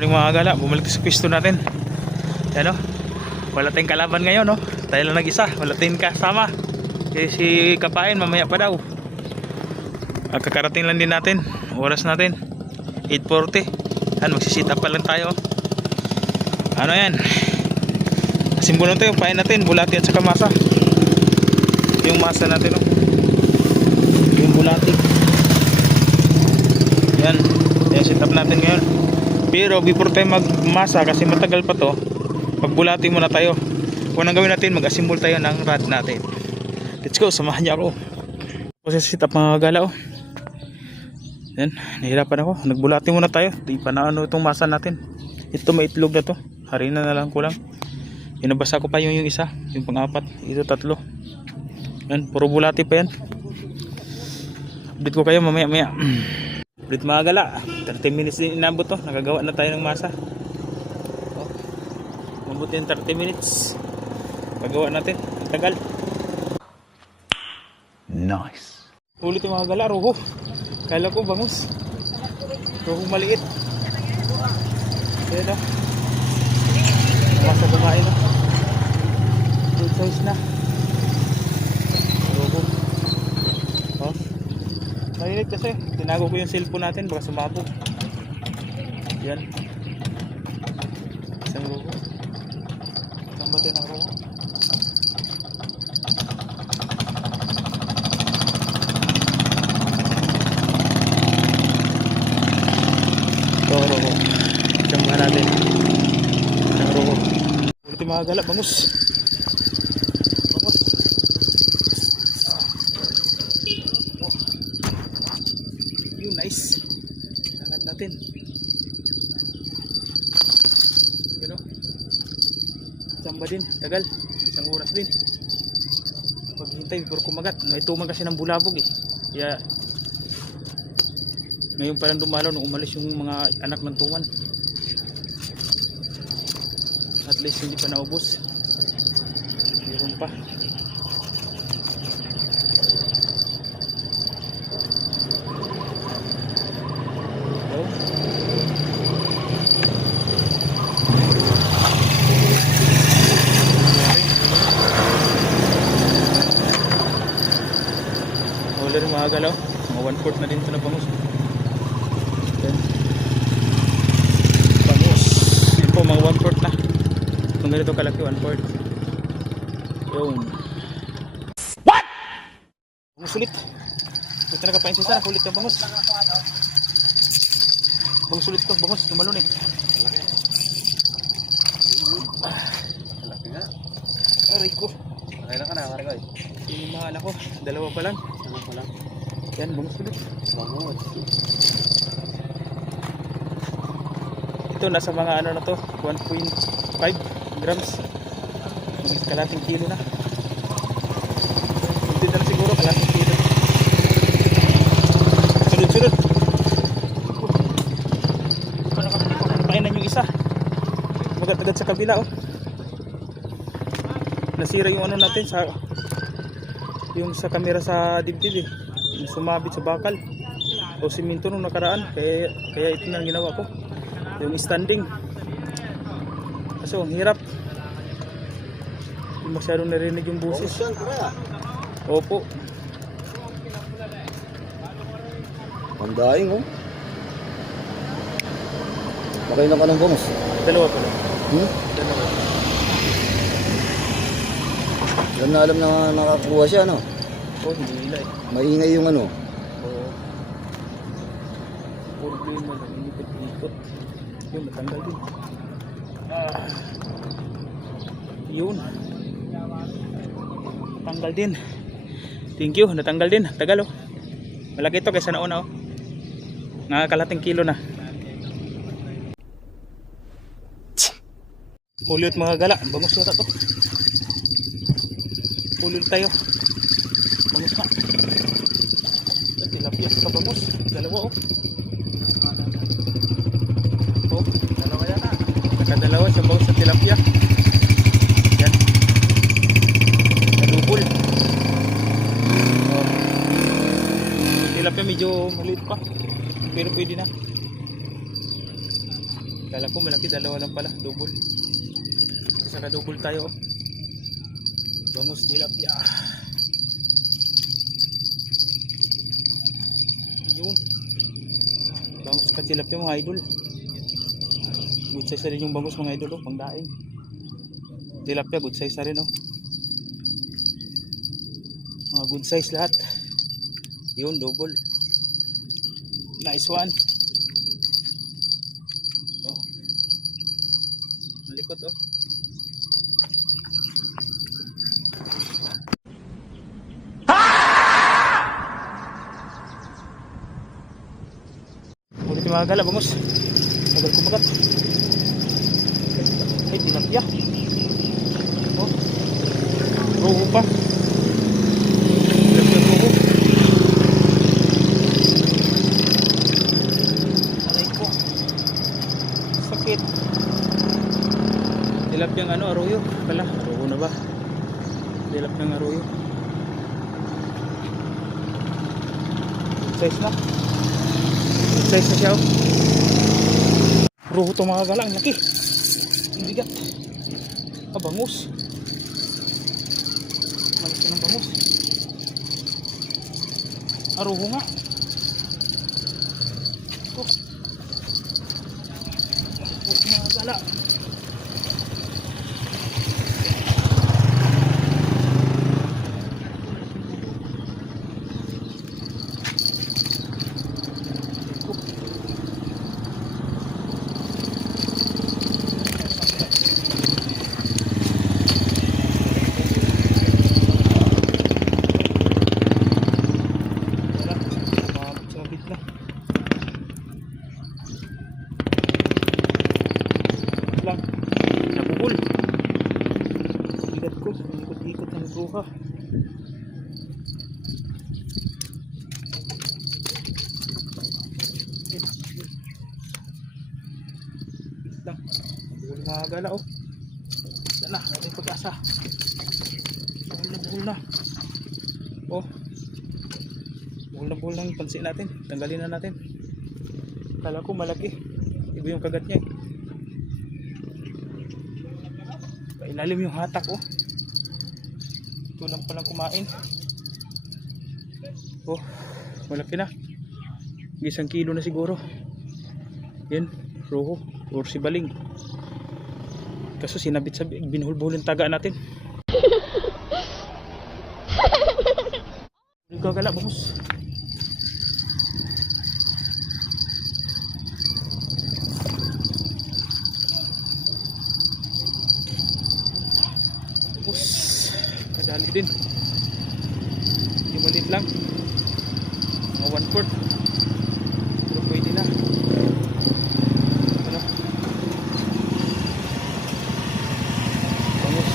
Morning mga gala, bumalik sa pwesto natin. Yan o, wala tayong kalaban ngayon no. Tayo lang nag-isa, wala tayong kasama. Kasi si Kapain mamaya pa daw. Kakarating lang din natin. Oras natin 8:40. Yan, magsisit up pa lang tayo. Ano yan, simbolo tayo, pain natin bulati at saka masa. Yung masa natin no, yung bulati. Yan, yan sit up natin ngayon. Pero before tayo magmasa, kasi matagal pa to, pagbulati muna tayo. Kung anong gawin natin, mag-assemble tayo ng rod natin. Let's go, samahan niyo ako. Kasi sit up mga gala oh. Yan, nahirapan ako. Nagbulati muna tayo. Di pa na ano itong masa natin. Ito may itlog na to. Harina na lang kulang. Inabasa ko pa yung isa, yung pang-apat. Ito tatlo. Yan, puro bulati pa yan. Update ko kayo mamaya-maya. Update mga gala. 30 minutes din inabot to. Nakagawa na tayo ng masa. Oh, mabuti yung 30 minutes. Pagawa natin. Ang tagal. Nice. Ulit yung mga gala. Ruho. Kala ko bangus. Ruho maliit. Kaya daw. Masa kumain na. Good size na. Ruho. Oh. Mainit kasi. Tinago ko yung cellphone natin. Baka sumabog. Yan. Isang ruho. Isang bate ng ruho. Ito ruho. Isang mga natin. Isang ruho. Ito mga gala. Bangus. Bangus. Oh. Yun, nice. Angat natin. Yun o. Samba din. Tagal. Isang oras din. Paghintay before kumagat. May tuman kasi ng bulabog eh. Kaya ngayon pa lang dumalaw nung umalis yung mga anak ng tuman. At least hindi pa naubos. Meron pa. Oh. Wala rin mga galaw. Mga 1/4 na din ito na bangus. Bangus. Yun po mga 1/4 na. Kung ganito kalaki 1/4. Yun. What? Bangus ulit. Ito nakapain siya sana. Ulit yung bangus. Bangus ulit ito. Bangus. Tumalun eh. Malaki nga. Aray ko. Okay lang ka na, Margoy. Yung mga anak ko. Dalawa pa lang. Ano pa lang? Yan. Bangus ulit. Bangus. Ito nasa mga ano na to, 1.5 grams. Mas kalating kilo na. Hindi na siguro kalating kilo. Sunod-sunod. Ito nakapainan yung isa. Magat-agad sa kabila oh. Nasira yung ano natin sa yung sa kamera sa dibdib eh. Yung sumabit sa bakal o siminto nung nakaraan. Kaya ito na ginawa ko. Yung standing. So, hirap. Hindi masyadong narinig yung busis. Opo. Ang daing oh. Makailan ka ng bangus? Dalawa pa lang. Dalawa. Yan na alam na nakakuha siya no? Oh, hindi nila eh. Maingay yung ano. Oo. Problema na. Inikot-ikot. Yun, natanggal din. Yun. Natanggal din. Thank you, natanggal din. Tagal oh. Malaki ito kaysa nauna oh. Nakakalating kilo na. Ulit mga gala. Bangus na ito. Ulit tayo. Bangus na. Tilapia sa bangus. Dalawa oh. Oh, dalawa yan ah. Nakadalawa sa bangus sa tilapia. Yan. Nadubol. Oh. Tilapia medyo maliit pa. Pero pwede na. Kala ko malaki, dalawa lang pala, double. Saka double tayo. Bangus tilapia. Yun. Bangus ka tilapia mga idol. Good size na rin yung bangus mga idol, pangdaing. Tilapia good size na rin, mga good size lahat. Yun, double. Nice one. Malikot ulit yung mga gala, bangus. Tagal kumagat. Ay, tilapia. Roho pa. Tilapia roho. Aray ko. Sakit. Tilapiyang arroyo. Pala, arroyo na ba? Tilapiyang arroyo. Size na. Size na siya. Roho to mga gala, ang laki. Ang bigat. Bangus. Malaki ng bangus. Aruho nga. Mga gala. Nabubul. Bigat ko, ikot-ikot ng bruha. Lang. Buhol mga gala Yan na, may pag-asa. Buhol na. Buhol na yung pansin natin. Tanggalin na natin. Kala ko malaki. Iba yung kagat niya. Ilalim yung hatak ito lang palang kumain. Malaki na, 1 kilo na siguro. Yan, roho or si baling. Kaso sinabit sa binuhol-buhol yung taga natin. Gagala, bangus. Kadali din. Yung malit lang, mga 1/4, pero pwede na. Bangus.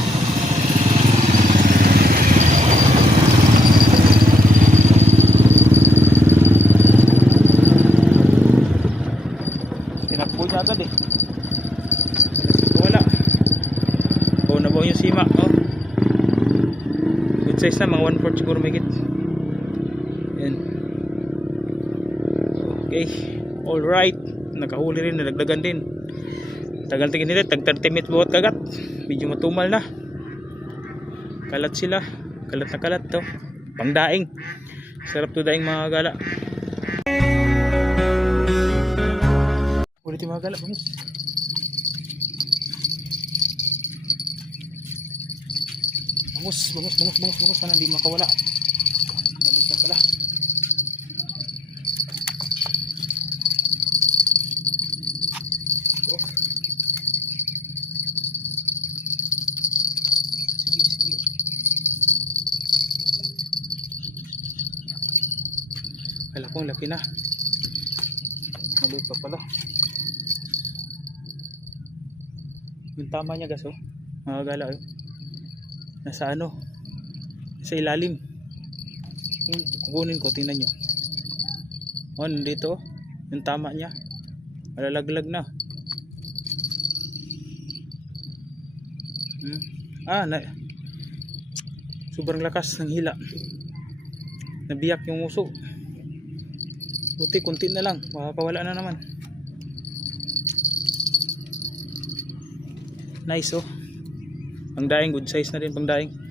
Tinakbo niya agad wala. Nabaw yung sima. Good size na, mga 1/4 siguro may git. Yan. Okay, alright. Nakahuli rin, nalagdagan din. Tagal tingin nila, tag 30 minutes bawat kagat. Medyo matumal na. Kalat sila. Kalat na kalat to. Pangdaing. Sarap to daing mga gala. Ulit yung mga gala, bangus. Bangus. Sana hindi makawala. Balik na pala. Sige. Kala ko laki na. Maliit pa pala. Yung tama niya gaso. Mga gala nasa sa ilalim. Kukunin ko, tingnan nyo. Dito yung tama niya, malalaglag na. Sobrang lakas ng hila, nabiyak yung uso. Buti kunti na lang, makakawala na naman. Nice oh. Pang daing, good size na din pang daing.